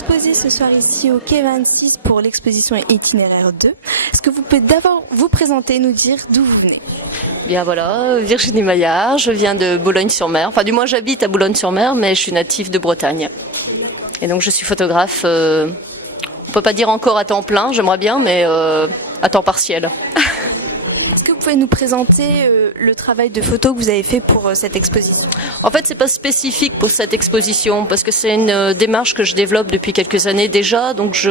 exposez ce soir ici au Quai 26 pour l'exposition Itinéraire 2. Est-ce que vous pouvez d'abord vous présenter et nous dire d'où vous venez ? Bien voilà, Virginie Maillard, je viens de Boulogne-sur-Mer. Enfin du moins j'habite à Boulogne-sur-Mer, mais je suis native de Bretagne. Et donc je suis photographe, on peut pas dire encore à temps plein, j'aimerais bien, mais à temps partiel. Est-ce que vous pouvez nous présenter le travail de photo que vous avez fait pour cette exposition ? En fait, c'est pas spécifique pour cette exposition, parce que c'est une démarche que je développe depuis quelques années déjà. Donc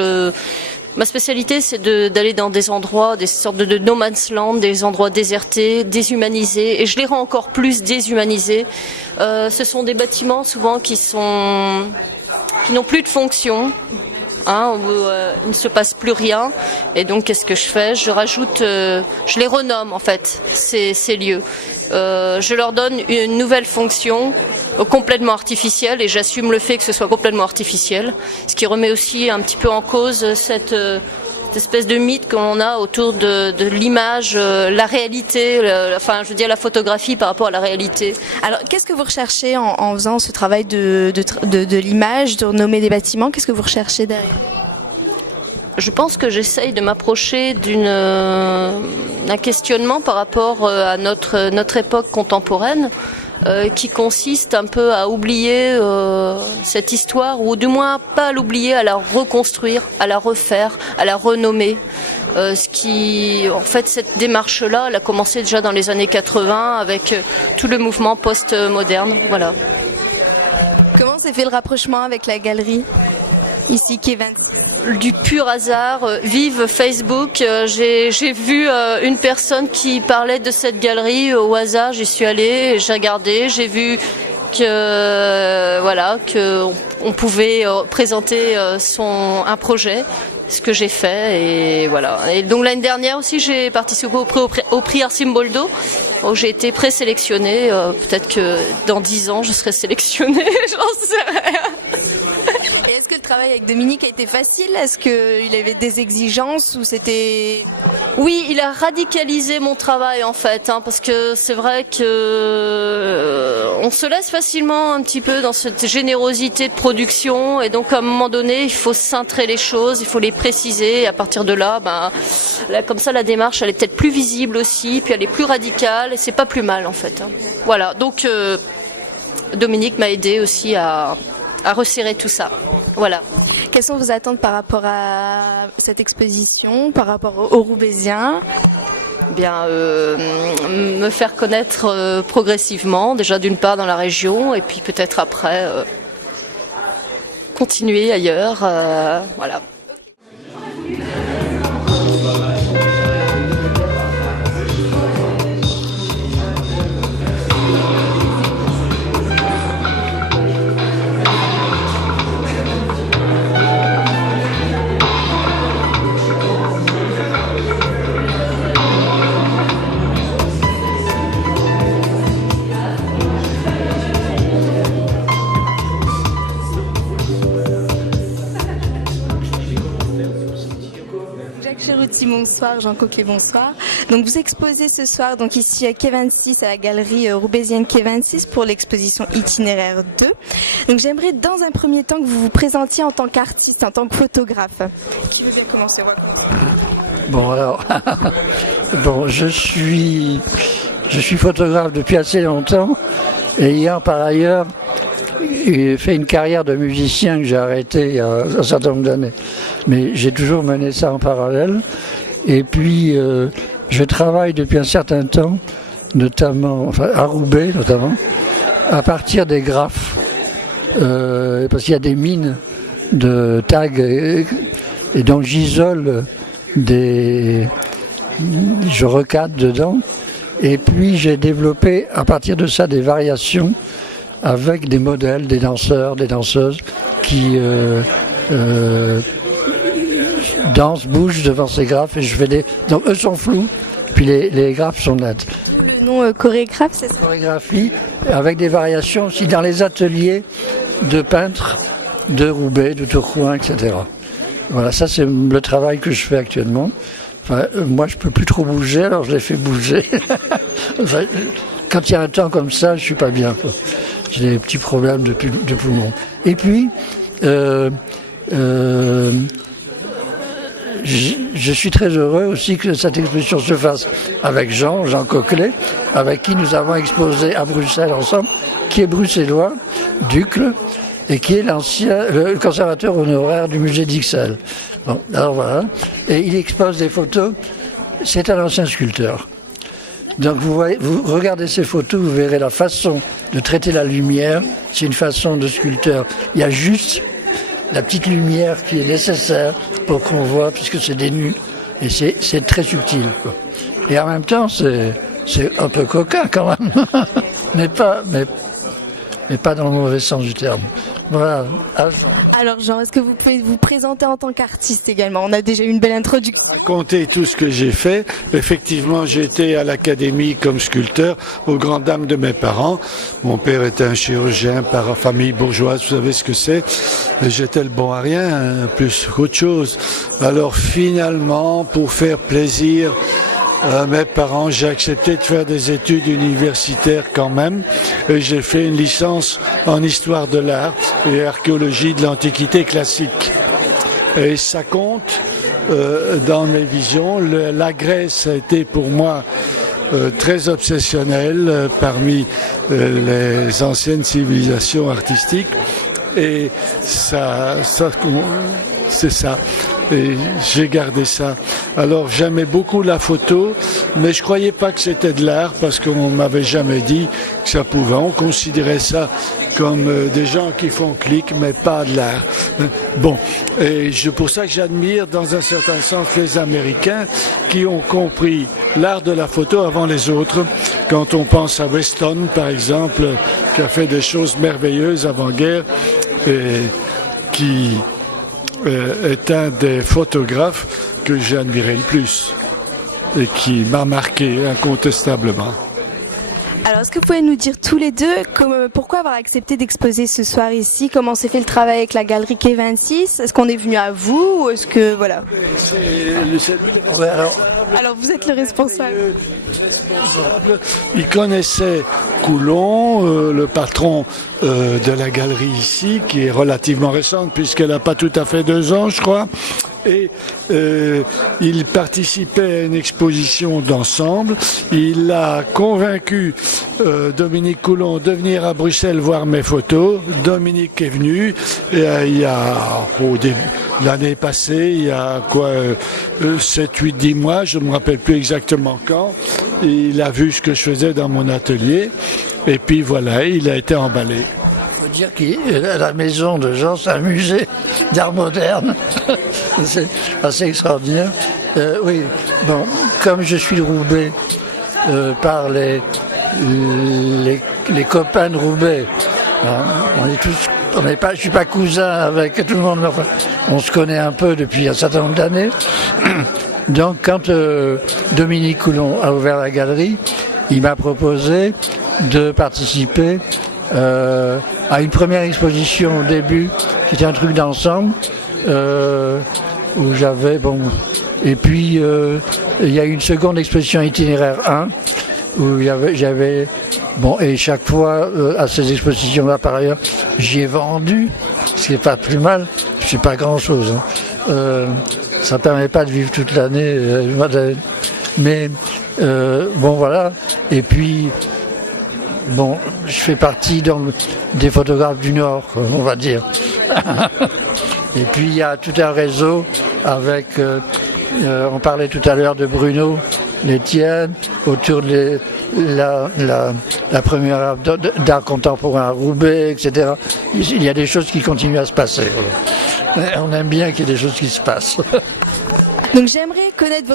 ma spécialité, c'est d'aller dans des endroits, des sortes de no man's land, des endroits désertés, déshumanisés, et je les rends encore plus déshumanisés. Ce sont des bâtiments souvent qui n'ont plus de fonction. Où il ne se passe plus rien, et donc qu'est-ce que je fais ? Je rajoute, je les renomme en fait ces lieux. Je leur donne une nouvelle fonction complètement artificielle, et j'assume le fait que ce soit complètement artificiel, ce qui remet aussi un petit peu en cause cette espèce de mythe qu'on a autour de l'image, la réalité, la photographie par rapport à la réalité. Alors, qu'est-ce que vous recherchez en faisant ce travail de l'image, de renommer des bâtiments ? Qu'est-ce que vous recherchez derrière ? Je pense que j'essaye de m'approcher d'un questionnement par rapport à notre époque contemporaine, qui consiste un peu à oublier cette histoire, ou du moins pas à l'oublier, à la reconstruire, à la refaire, à la renommer. En fait, cette démarche-là, elle a commencé déjà dans les années 80 avec tout le mouvement post-moderne. Voilà. Comment s'est fait le rapprochement avec la galerie ici, Quai 26 ? Du pur hasard, vive Facebook, j'ai vu une personne qui parlait de cette galerie au hasard, j'y suis allée, j'ai regardé, j'ai vu qu'on pouvait présenter un projet, ce que j'ai fait, et voilà. Et donc l'année dernière aussi, j'ai participé au prix Arcimboldo, où j'ai été présélectionnée. Peut-être que dans 10 ans, je serai sélectionnée, j'en sais rien. Et est-ce que le travail avec Dominique a été facile ? Est-ce qu'il avait des exigences ou c'était... Oui, il a radicalisé mon travail en fait, parce que c'est vrai que on se laisse facilement un petit peu dans cette générosité de production, et donc à un moment donné, il faut cintrer les choses, il faut les préciser, et à partir de là, comme ça la démarche elle est peut-être plus visible aussi, puis elle est plus radicale, et c'est pas plus mal en fait. Voilà, donc Dominique m'a aidé aussi à resserrer tout ça. Voilà. Quelles sont vos attentes par rapport à cette exposition, par rapport aux Roubaisiens ? Bien, me faire connaître progressivement, déjà d'une part dans la région, et puis peut-être après continuer ailleurs. Voilà. Bonsoir, Jean Coquet, bonsoir. Donc vous exposez ce soir donc ici à Quai 26 à la galerie roubaisienne Quai 26 pour l'exposition Itinéraire 2. Donc j'aimerais dans un premier temps que vous vous présentiez en tant qu'artiste, en tant que photographe. Qui veut bien commencer ? Bon alors, je suis photographe depuis assez longtemps, ayant par ailleurs fait une carrière de musicien que j'ai arrêtée il y a un certain nombre d'années. Mais j'ai toujours mené ça en parallèle. Et puis, je travaille depuis un certain temps, notamment, à Roubaix notamment, à partir des graphes. Parce qu'il y a des mines de tags, et donc j'isole je recadre dedans. Et puis, j'ai développé à partir de ça des variations avec des modèles, des danseurs, des danseuses qui dansent, bougent devant ces graphes, et je fais donc eux sont flous, puis les graphes sont nets. Le nom chorégraphe, c'est ça ? Chorégraphie, avec des variations aussi dans les ateliers de peintres de Roubaix, de Tourcoing, etc. Voilà, ça c'est le travail que je fais actuellement. Enfin, moi je peux plus trop bouger, alors je les fais bouger. Enfin, quand il y a un temps comme ça, je suis pas bien, quoi. J'ai des petits problèmes de poumon. Et puis, je suis très heureux aussi que cette exposition se fasse avec Jean Coquelet, avec qui nous avons exposé à Bruxelles ensemble, qui est bruxellois, d'Uccle, et qui est le conservateur honoraire du musée d'Ixelles. Bon, alors voilà. Et il expose des photos. C'est un ancien sculpteur. Donc vous regardez ces photos, vous verrez la façon de traiter la lumière. C'est une façon de sculpteur. Il y a juste la petite lumière qui est nécessaire pour qu'on voit, puisque c'est des nus. Et c'est très subtil, quoi. Et en même temps, c'est un peu coquin quand même. mais pas dans le mauvais sens du terme. Voilà. Alors Jean, est-ce que vous pouvez vous présenter en tant qu'artiste également? On a déjà eu une belle introduction. Raconter tout ce que j'ai fait. Effectivement, j'étais à l'académie comme sculpteur, aux grandes dames de mes parents. Mon père était un chirurgien par famille bourgeoise, vous savez ce que c'est. J'étais le bon à rien, plus qu'autre chose. Alors finalement, pour faire plaisir mes parents, j'ai accepté de faire des études universitaires quand même, et j'ai fait une licence en histoire de l'art et archéologie de l'Antiquité classique. Et ça compte dans mes visions. La Grèce a été pour moi très obsessionnelle parmi les anciennes civilisations artistiques, et c'est ça. Et j'ai gardé ça. Alors j'aimais beaucoup la photo, mais je croyais pas que c'était de l'art parce qu'on m'avait jamais dit que ça pouvait. On considérait ça comme des gens qui font clic, mais pas de l'art. Bon, et c'est pour ça que j'admire dans un certain sens les Américains qui ont compris l'art de la photo avant les autres. Quand on pense à Weston, par exemple, qui a fait des choses merveilleuses avant-guerre et qui est un des photographes que j'ai admiré le plus et qui m'a marqué incontestablement. Alors, est-ce que vous pouvez nous dire tous les deux pourquoi avoir accepté d'exposer ce soir ici? Comment s'est fait le travail avec la galerie Quai 26? Est-ce qu'on est venu à vous ou est-ce que voilà? Alors vous êtes le responsable. Il connaissait Coulon, le patron de la galerie ici, qui est relativement récente puisqu'elle n'a pas tout à fait 2 ans, je crois. Et il participait à une exposition d'ensemble. Il a convaincu Dominique Coulon de venir à Bruxelles voir mes photos. Dominique est venu et il y a l'année passée, il y a 7, 8, 10 mois, je ne me rappelle plus exactement quand. Il a vu ce que je faisais dans mon atelier et puis voilà, il a été emballé. On peut dire que la maison de Jean, c'est un musée d'art moderne. C'est assez extraordinaire. Oui, bon, comme je suis de Roubaix par les copains de Roubaix, hein, je suis pas cousin avec tout le monde, mais enfin, on se connaît un peu depuis un certain nombre d'années. Donc quand Dominique Coulon a ouvert la galerie, il m'a proposé de participer à une première exposition au début, qui était un truc d'ensemble, où j'avais, et puis il y a eu une seconde exposition itinéraire 1, où j'avais, et chaque fois, à ces expositions-là, par ailleurs, j'y ai vendu, ce qui n'est pas plus mal, c'est pas grand-chose, hein. Ça ne permet pas de vivre toute l'année, mais voilà, et puis, je fais partie des photographes du Nord, on va dire. Et puis il y a tout un réseau avec, on parlait tout à l'heure de Bruno, l'Étienne, autour de la première d'art contemporain à Roubaix, etc. Il y a des choses qui continuent à se passer. On aime bien qu'il y ait des choses qui se passent. Donc j'aimerais connaître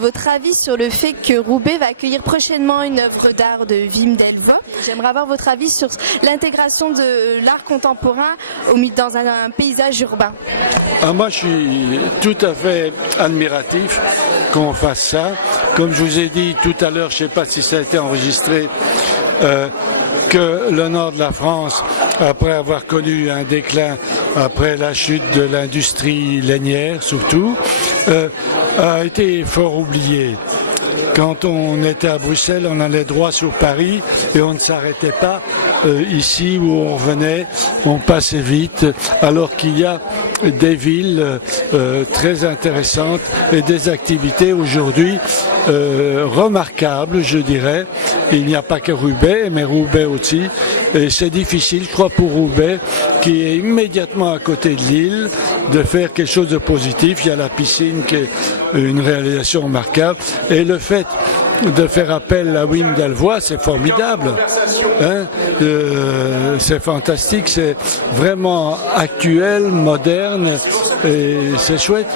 votre avis sur le fait que Roubaix va accueillir prochainement une œuvre d'art de Wim Delvaux. J'aimerais avoir votre avis sur l'intégration de l'art contemporain dans un paysage urbain. Moi je suis tout à fait admiratif qu'on fasse ça. Comme je vous ai dit tout à l'heure, je ne sais pas si ça a été enregistré, que le nord de la France, après avoir connu un déclin, après la chute de l'industrie lainière surtout, a été fort oublié. quand on était à Bruxelles, on allait droit sur Paris et on ne s'arrêtait pas. Ici où on revenait, on passait vite, alors qu'il y a des villes très intéressantes et des activités aujourd'hui remarquables, je dirais. Il n'y a pas que Roubaix, mais Roubaix aussi. Et c'est difficile, je crois, pour Roubaix, qui est immédiatement à côté de Lille, de faire quelque chose de positif. Il y a la piscine qui est une réalisation remarquable. Et le fait de faire appel à Wim Delvoye, c'est formidable. Hein, c'est fantastique, c'est vraiment actuel, moderne, et c'est chouette.